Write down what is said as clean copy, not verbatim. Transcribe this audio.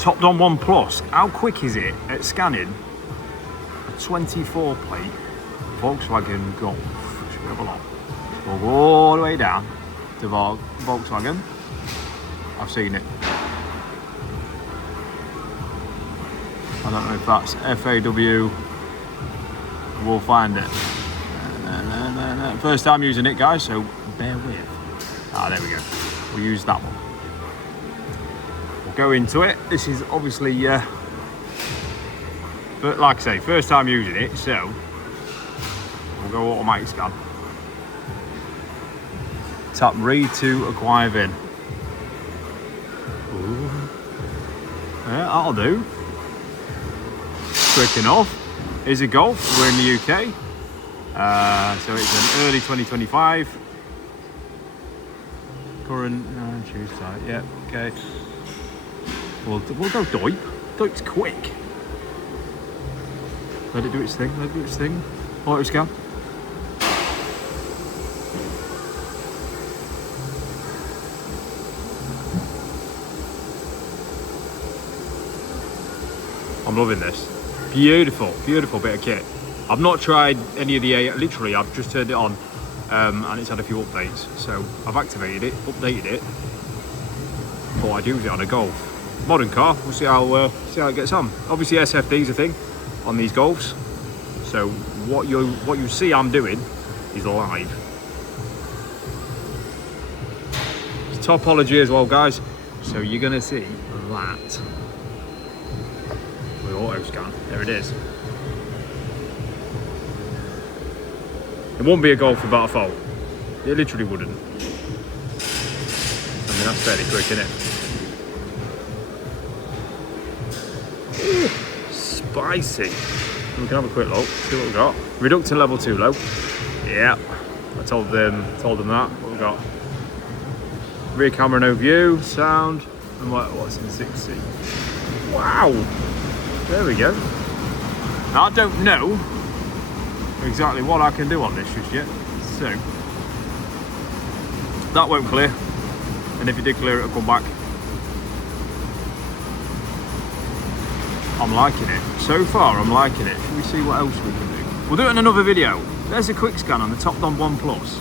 Topdon 1 Plus, how quick is it at scanning a 24 plate Volkswagen Golf? Should we have a look? We'll go all the way down to Volkswagen. I've seen it. I don't know if that's FAW. We'll find it. First time using it, guys, so bear with. Ah, there we go. We'll use that one. We'll go into it. This is obviously, but like I say, first time using it, so we'll go automatic scan. Tap read to acquire VIN. Ooh. Yeah, that'll do. Quick enough. Here's a Golf. We're in the UK. So it's an early 2025. Current, choose type. Yep, okay. We'll go DOIP. DOIP's quick. Let it do its thing. Let it do its thing. Auto scan. I'm loving this. Beautiful, beautiful bit of kit. I've not tried any of the AI, literally I've just turned it on and it's had a few updates. So I've activated it, updated it. Thought I'd use it on a Golf. Modern car, we'll see how it gets on. Obviously SFD is a thing on these Golfs. So what you see I'm doing is live. It's topology as well, guys. So you're gonna see that. Auto scan, there it is. It wouldn't be a Golf without a fault. It literally wouldn't. I mean, that's fairly quick, isn't it? Ooh, spicy. We can have a quick look, see what we got. Reductant level 2 low. Yeah, I told them that. What we got? Rear camera no view, sound, and what's in 6C? Wow. There we go. Now, I don't know exactly what I can do on this just yet. So, that won't clear. And if it did clear, it'll come back. I'm liking it. So far, I'm liking it. Should we see what else we can do? We'll do it in another video. There's a quick scan on the Topdon 1 Plus.